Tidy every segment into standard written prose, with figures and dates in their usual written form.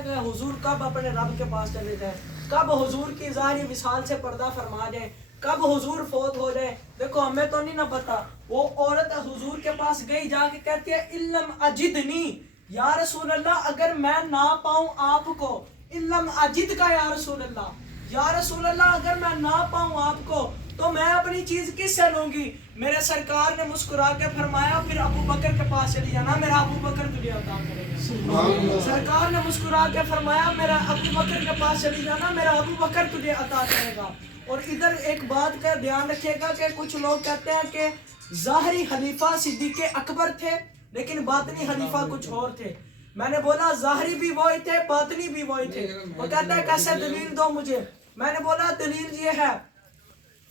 کہ حضور کب اپنے رب کے پاس چلے جائیں، کب حضور کی ظاہری وصال سے پردہ فرما جائیں، کب حضور فوت ہو جائے. دیکھو ہمیں تو نہیں نہ پتا. وہ عورت حضور کے پاس گئی، جا کے کہتی ہے علم اجدنی، یا رسول اللہ اگر میں نہ پاؤں آپ کو. علم اجد کا یا رسول اللہ، یا رسول اللہ اگر میں نہ پاؤں آپ کو تو میں اپنی چیز کس سے لوں گی. میرے سرکار نے مسکرا کے فرمایا پھر ابو بکر کے پاس چلی جانا، میرا ابو بکر تجھے عطا کرے گا. سرکار نے مسکرا کے فرمایا میرا ابو بکر کے پاس چلی جانا، میرا ابو بکر تجھے عطا کرے گا. اور ادھر ایک بات کا دھیان رکھیے گا کہ کچھ لوگ کہتے ہیں کہ ظاہری خلیفہ صدیق اکبر تھے لیکن باطنی خلیفہ کچھ اور تھے. میں نے بولا ظاہری بھی وہی تھے، باطنی بھی وہی تھے. وہ کہتا ہے کیسے، دلیل دو مجھے. میں نے بولا دلیل یہ ہے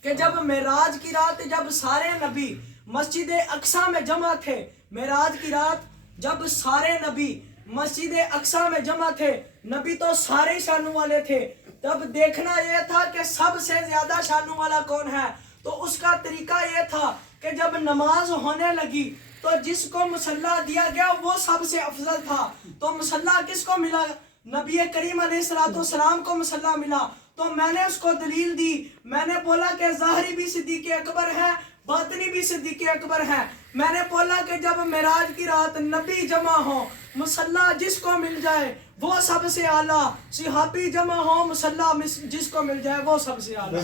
کہ جب معراج کی رات جب سارے نبی مسجد اقصی میں جمع تھے، معراج کی رات جب سارے نبی مسجد اقصی میں جمع تھے، نبی تو سارے شانوں والے تھے، تب دیکھنا یہ تھا کہ سب سے زیادہ شانوں والا کون ہے. تو اس کا طریقہ یہ تھا کہ جب نماز ہونے لگی تو جس کو مصلی دیا گیا وہ سب سے افضل تھا. تو مصلی کس کو ملا؟ نبی کریم علیہ السلام کو مصلی ملا. تو میں نے اس کو دلیل دی، میں نے بولا کہ ظاہری بھی صدیق اکبر ہے، باطنی بھی صدیق اکبر ہے. میں نے بولا کہ جب معراج کی رات نبی جمع ہو، مصلی جس کو مل جائے وہ سب سے اعلیٰ، صحابی جمع ہو، مصلی جس کو مل جائے وہ سب سے اعلیٰ.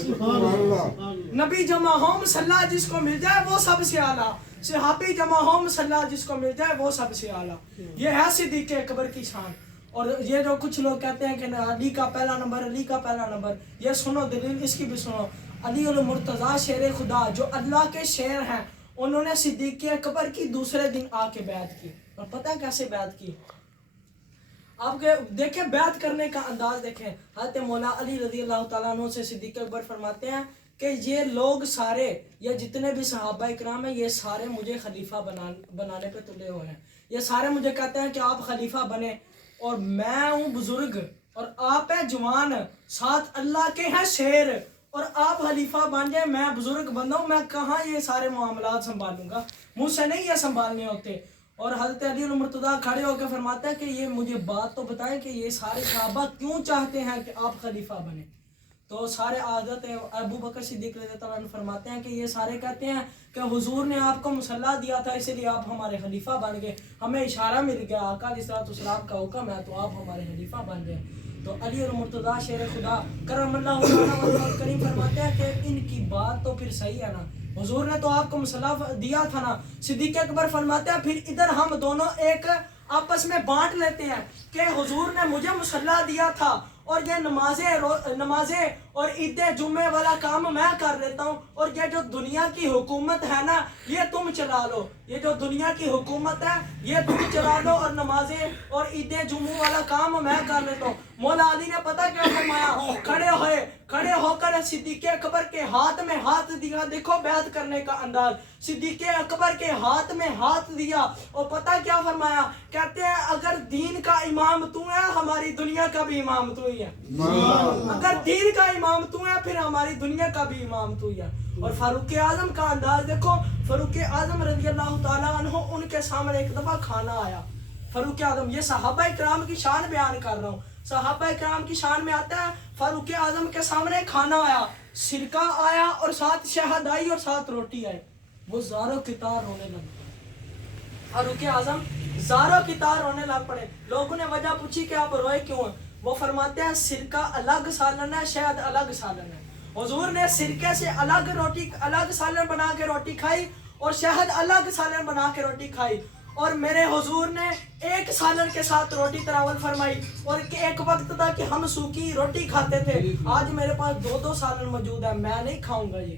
نبی جمع ہو، مصلی جس کو مل جائے وہ سب سے اعلیٰ، صحابی جمع ہو، مصلی جس کو مل جائے وہ سب سے اعلیٰ. یہ ہے صدیق اکبر کی شان. اور یہ جو کچھ لوگ کہتے ہیں کہ علی کا پہلا نمبر، علی کا پہلا نمبر، یہ سنو دلیل اس کی بھی سنو. علی المرتضیٰ شیر خدا جو اللہ کے شیر ہیں، انہوں نے صدیق اکبر کی دوسرے دن آ کے بیعت کی. اور پتہ کیسے بیعت کی؟ آپ کے دیکھیں بیعت کرنے کا انداز دیکھیں. حضرت مولا علی رضی اللہ تعالیٰ عنہ سے صدیق اکبر فرماتے ہیں کہ یہ لوگ سارے یا جتنے بھی صحابہ اکرام ہیں یہ سارے مجھے خلیفہ بنانے پہ تلے ہوئے ہیں. یہ سارے مجھے کہتے ہیں کہ آپ خلیفہ بنے، اور میں ہوں بزرگ اور آپ ہیں جوان، ساتھ اللہ کے ہیں شیر، اور آپ خلیفہ بن جائیں، میں بزرگ بندہ ہوں، میں کہاں یہ سارے معاملات سنبھالوں گا، مجھ سے نہیں یہ سنبھالنے ہوتے. اور حضرت علی المرتضیٰ کھڑے ہو کے فرماتے ہیں کہ یہ مجھے بات تو بتائیں کہ یہ سارے صحابہ کیوں چاہتے ہیں کہ آپ خلیفہ بنیں. تو سارے حضرت ابو بکر صدیق رضی اللہ عنہ فرماتے ہیں کہ یہ سارے کہتے ہیں کہ حضور نے آپ کو مصلی دیا تھا اس لیے آپ ہمارے خلیفہ بن گئے، ہمیں اشارہ مل گیا آقا علیہ السلام کا حکم ہے تو آپ ہمارے خلیفہ بن گئے. تو علی المرتضیٰ شیر خدا کرم اللہ وجہہ کریم فرماتے ہیں کہ ان کی بات تو پھر صحیح ہے نا، حضور نے تو آپ کو مصلی دیا تھا نا. صدیق اکبر فرماتے ہیں پھر ادھر ہم دونوں ایک آپس میں بانٹ لیتے ہیں کہ حضور نے مجھے مصلی دیا تھا اور یہ نمازیں اور عید جمعے والا کام میں کر لیتا ہوں، اور یہ جو دنیا کی حکومت ہے نا یہ تم چلا لو، یہ جو دنیا کی حکومت ہے یہ تم چلا لو، اور نمازیں اور عید جمعے والا کام میں کر لیتا ہوں. مولا علی نے پتہ کیا فرمایا؟ کھڑے ہو کر صدیق اکبر کے ہاتھ میں ہاتھ دیا. دیکھو بیعت کرنے کا انداز، صدیق اکبر کے ہاتھ میں ہاتھ دیا اور پتہ کیا فرمایا؟ کہتے ہیں اگر دین کا امام تو ہے ہماری دنیا کا بھی امام تو ہی ہے. اگر دین کا امام تو ہے پھر ہماری دنیا کا بھی امام تو ہی ہے. اور فاروق اعظم کا انداز دیکھو. فاروق اعظم رضی اللہ تعالیٰ عنہ ان کے سامنے ایک دفعہ کھانا آیا. فاروق اعظم، یہ صحابہ اکرام کی شان بیان کر رہا ہوں، صحابہ اکرام کی شان میں آتا ہے فاروق اعظم کے سامنے کھانا آیا، سرکہ آیا اور ساتھ شہد آئی اور ساتھ روٹی آئی. وہ زاروں کی طرح رونے لگ پڑے. فاروق اعظم زاروں کی طرح رونے لگ پڑے. لوگوں نے وجہ پوچھی کہ آپ روئے کیوں ہیں؟ وہ فرماتے ہیں سرکہ الگ سالن ہے، شہد الگ سالن ہے. حضور نے سرکے سے الگ سالن بنا کے روٹی کھائی اور شہد الگ سالن بنا کے روٹی کھائی، اور میرے حضور نے ایک سالن کے ساتھ روٹی تناول فرمائی. اور ایک وقت تھا کہ ہم سوکھی روٹی کھاتے تھے، آج میرے پاس 2 سالن موجود ہے، میں نہیں کھاؤں گا یہ.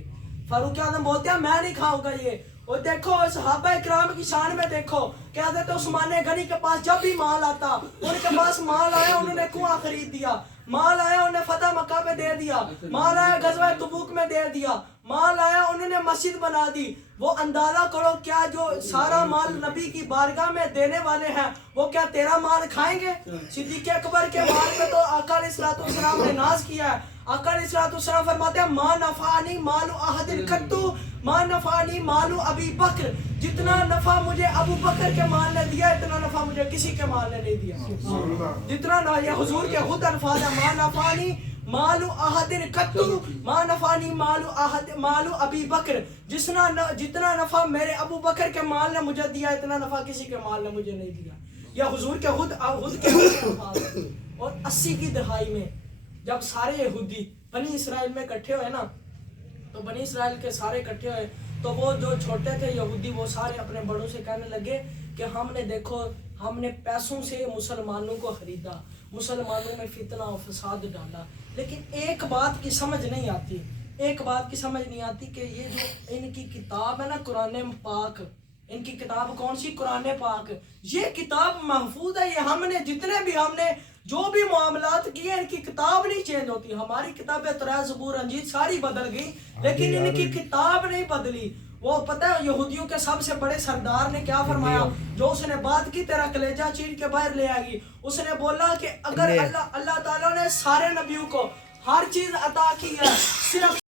فاروق اعظم بولتے ہیں میں نہیں کھاؤں گا یہ. اور دیکھو صحابہ اکرام کی شان میں دیکھو کہ حضرت عثمان غنی کے پاس جب بھی مال آتا، ان کے پاس مال آیا انہوں نے کنواں خرید دیا، مال آیا انہوں نے فتح مکہ پہ دے دیا، مال آیا غزوہ تبوک میں دے دیا، مال آیا انہوں نے مسجد بنا دی. وہ اندازہ کرو کیا جو سارا مال نبی کی بارگاہ میں دینے والے ہیں وہ کیا تیرا مال کھائیں گے؟ صدیق اکبر کے مال پہ تو آقا علیہ الصلوۃ والسلام نے ناز کیا ہے. آقا علیہ الصلوۃ والسلام فرماتے ہیں ما نفعنی مال احد قط ما نفعنی مال ابی بکر. جتنا نفع مجھے ابو بکر کے مال نے دیا اتنا نفع مجھے کسی کے مال نے نہیں دیا. جتنا یہ حضور کے خود الفاظ ہیں ما نفعنی مال احد قط ما نفعنی مال ابی بکر. جتنا نفع میرے ابو بکر کے مال نے مجھے دیا اتنا نفع کسی کے مال نے مجھے نہیں دیا. یہ حضور کے خود کے الفاظ ہیں. اور 80 کی دہائی میں جب سارے یہودی بنی اسرائیل میں اکٹھے ہوئے نا تو بنی اسرائیل کے سارے اکٹھے ہوئے تو وہ جو چھوٹے تھے یہودی وہ سارے اپنے بڑوں سے کہنے لگے کہ ہم نے دیکھو ہم نے پیسوں سے مسلمانوں کو خریدا, مسلمانوں میں فتنہ و فساد ڈالا, لیکن ایک بات کی سمجھ نہیں آتی کہ یہ جو ان کی کتاب ہے نا قرآن پاک, ان کی کتاب کون سی؟ قرآن پاک. یہ کتاب محفوظ ہے. یہ ہم نے جتنے بھی ہم نے جو بھی معاملات کیے ان کی کتاب نہیں چینج ہوتی. ہماری کتابیں ترائے زبور انجیل ساری بدل گئی لیکن ان کی کتاب نہیں بدلی. وہ پتہ ہے یہودیوں کے سب سے بڑے سردار نے کیا فرمایا؟ جو اس نے بات کی تیرا کلیجہ چیر کے باہر لے آئے گی. اس نے بولا کہ اگر اللہ تعالیٰ نے سارے نبیوں کو ہر چیز عطا کی ہے, صرف